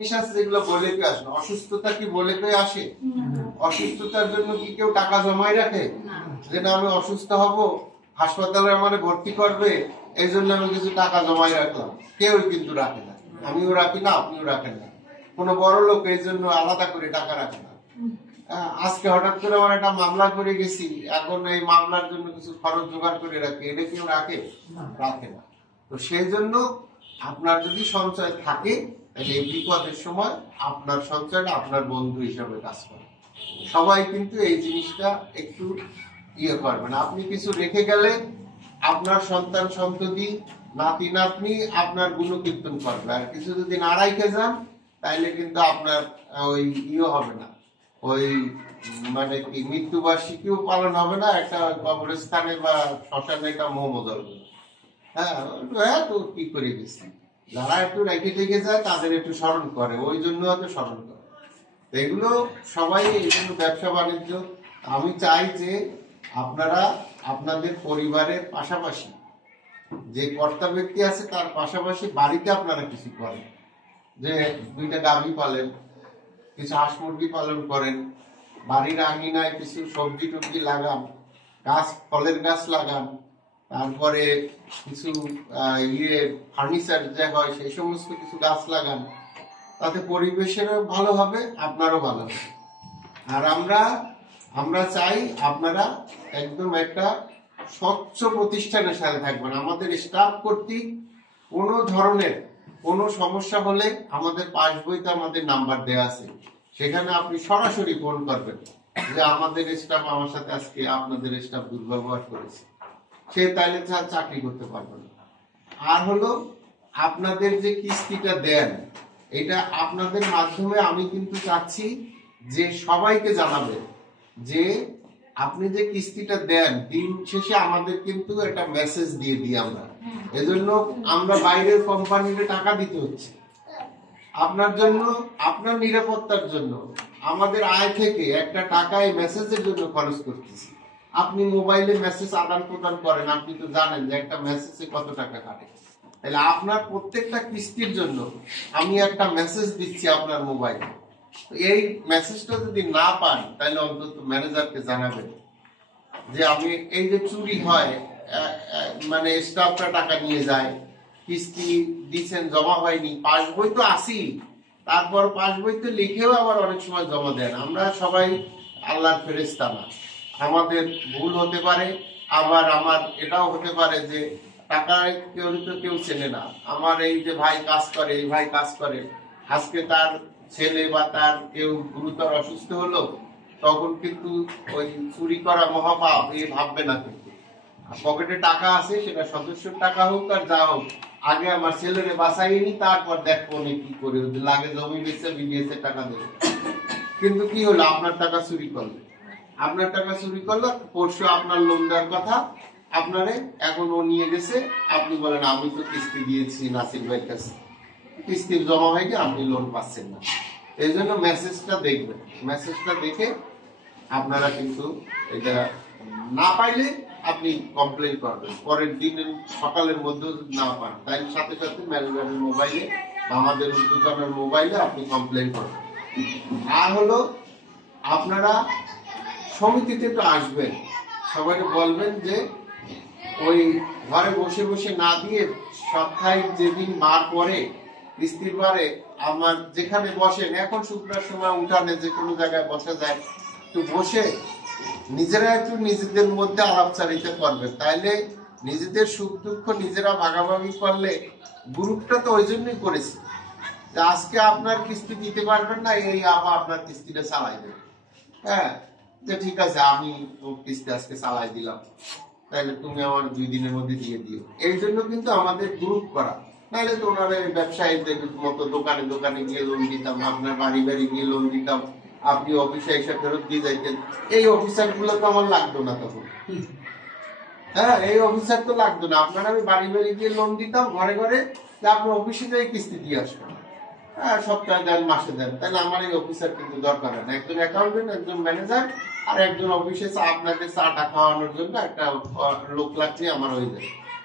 যেগুলো বলে কেউ আসে, অসুস্থতা কি বলে কেউ আসে? অসুস্থতার জন্য কি কেউ টাকা জমাই রাখে যে না আমি অসুস্থ হব, হাসপাতালে আমার ভর্তি করবে, এই জন্য আমি কিছু টাকা জমাই রাখলাম? কেউ কিন্তু রাখে না। আমিও রাখি না, আপনিও রাখেন না। কোন বড় লোক এই জন্য আলাদা করে টাকা রাখে না। আজকে হঠাৎ করে আমার একটা মামলা করে গেছি, এখন এই মামলার জন্য কিছু খরচ জোগাড় করে রাখে, এটা কেউ রাখে? রাখে না। তো সেই জন্য আপনার যদি সঞ্চয় থাকে, এই বিপদের সময় আপনার সঞ্চয়টা আপনার বন্ধু হিসাবে কাজ করে। সবাই কিন্তু এই জিনিসটা একটু ইয়ে করবেন। আপনি কিছু রেখে গেলে আপনার সন্তান সন্ততি নাতি নাতনি আপনার গুণকীর্তন করবে, আর কিছু যদি না রাইখে যান তাইলে কিন্তু আপনার ওই ইয়ে হবে না, ওই মানে কি মৃত্যুবার্ষিকীও পালন হবে না, একটা কবরস্থানে বা শ্মশানে একটা মোমো জ্বলবে। হ্যাঁ, তো কি করে গেছি, যারা একটু রেখে থেকে যায় তাদের একটু স্মরণ করে, ওই জন্য হয়তো স্মরণ করে। এগুলো সবাই এই জন্য ব্যবসা বাণিজ্য। আমি চাই যে আপনারা আপনাদের পরিবারের পাশাপাশি যে কর্তা ব্যক্তি আছে তার পাশাপাশি বাড়িতে আপনারা কিছু করেন, যে 2টা গাভী পালেন, কিছু হাঁস মুরগি পালন করেন, বাড়ির আঙিনায় কিছু সবজি টবজি লাগান, গাছ ফলের গাছ লাগান, তারপরে কিছু ফার্নিচার যে হয় সেই সমস্ত কিছু গাছ লাগান। তাতে পরিবেশেরও ভালো হবে, আপনারও ভালো হবে। আর আমরা চাই আপনারা একদম একটা স্বচ্ছ প্রতিষ্ঠানের সাথে থাকবেন। আমাদের স্টাফ কর্তৃক কোনো ধরনের কোনো সমস্যা হলে আমাদের পাস বইতে আমাদের নাম্বার দেওয়া আছে, সেখানে আপনি সরাসরি ফোন করবেন যে আমাদের স্টাফ আমার সাথে আজকে আপনাদের স্টাফ দুর্ব্যবহার করেছে, সে তাইলে চাকরি করতে পারবে না। আর হলো আপনাদের যে কিস্তিটা দেন, এটা আপনাদের মাধ্যমে আমি কিন্তু চাচ্ছি যে সবাইকে জানাবেন যে আপনি যে কিস্তিটা দেন দিন শেষে আমাদের কিন্তু একটা মেসেজ দিয়ে দিই আমরা। এজন্য আমরা বাইরের কোম্পানিতে টাকা দিতে হচ্ছে আপনার জন্য, আপনার নিরাপত্তার জন্য। আমাদের আয় থেকে একটা টাকা এই মেসেজের জন্য খরচ করতেছি। আপনি মোবাইলে মেসেজ আদান প্রদান করেন, আপনি তো জানেন যে একটা মেসেজে কত টাকা কাটে। তাহলে আপনার প্রত্যেকটা কিস্তির জন্য আমি একটা মেসেজ দিচ্ছি আপনার মোবাইলে। এই মেসেজটা যদি না পান তাহলে অন্তত ম্যানেজারকে জানাবেন যে আমি এই যে চুরি হয়, মানে স্টাফরা টাকা নিয়ে যায়, কিস্তি দিচ্ছেন জমা হয়নি, পাস বই তো আসি, তারপর পাস বই তো লিখেও আবার অনেক সময় জমা দেন। আমরা সবাই আল্লাহর ফেরেশতা না, আমাদের ভুল হতে পারে, আবার আমার এটাও হতে পারে যে টাকায় কেউ চেনে না। আমার এই যে ভাই কাজ করে, এই ভাই কাজ করে, আজকে তার ছেলে বা তার কেউ গুরুতর অসুস্থ হলো, তখন কিন্তু ওই চুরি করা মহাপাপ এই ভাববে না। কিন্তু পকেটে টাকা আছে, সেটা সদস্যের টাকা হোক আর যা হোক, আগে আমার ছেলেরে বাঁচাইনি, তারপর দেখবো কি করে, লাগে জমি বেচে বিদেশে টাকা দেবে। কিন্তু কি হলো, আপনার টাকা চুরি করলো, আপনার টাকা চুরি করলো, পরশু আপনার লোন দেওয়ার কথা, আপনারে এখন ও নিয়ে গেছে, আপনি বলেন আমি তো কিস্তি দিয়েছি নাসির ভাইয়ের কাছে, কিস্তির জমা হয়ে গিয়ে আপনি লোন পাচ্ছেন না। এই জন্য মেসেজটা দেখবেন, মেসেজটা দেখে আপনারা কিন্তু এটা না পাইলে আপনি কমপ্লেন করবেন, পরের দিন সকালের মধ্যে না পান তাই সাথে সাথে ম্যানেজারের মোবাইলে বা আমাদের দোকানের মোবাইলে আপনি কমপ্লেন করবেন। আর হলো আপনারা সমিতিতে তো আসবেন, সবাইকে বলবেন যে ওই ঘরে বসে বসে না দিয়ে সপ্তাহে যেদিন বার পরে কিস্তির বারে আমার যেখানে বসেন, এখন শুক্রবার সময় উঠানে যে কোনো জায়গায় বসা যায়, তো বসে নিজেরা একটু নিজেদের মধ্যে আলাপচারিতা করবেন। তাইলে নিজেদের সুখ দুঃখ নিজেরা ভাগাভাগি করলে, গ্রুপটা তো ওই জন্যই করেছে যে আজকে আপনার কিস্তি দিতে পারবেন না, এই আপনার কিস্তিটা চালাই দেবে। হ্যাঁ, যে ঠিক আছে আমি কিস্তি আজকে চালাই দিলাম, তাহলে তুমি আমার 2 দিনের মধ্যে দিয়ে দিও। এই জন্য কিন্তু আমাদের গ্রুপ করা, নাহলে তো ওনারা ব্যবসায়ীদের মতো দোকানে দোকানে গিয়ে লোন দিতাম, আপনার বাড়ি বাড়ি গিয়ে লোন দিতাম, আপনি অফিসে এসে ফেরত দিয়ে যাইতেন। এই অফিসার গুলো তো আমার লাগতো না তখন। হ্যাঁ, এই অফিসার তো লাগতো না, আপনার আমি বাড়ি বাড়ি গিয়ে লোন দিতাম ঘরে ঘরে, যে আপনি অফিসে যাই কিস্তি দিয়ে আসবেন। হ্যাঁ, সপ্তাহে দেন, মাসে দেন, তাহলে আমার এই অফিসার কিন্তু দরকার হয় না। একজন অ্যাকাউন্টেন্ট, একজন ম্যানেজার আর একজন অফিসে আপনাকে চাটা খাওয়ানোর জন্য একটা লোক লাগছে আমার হয়ে যায়।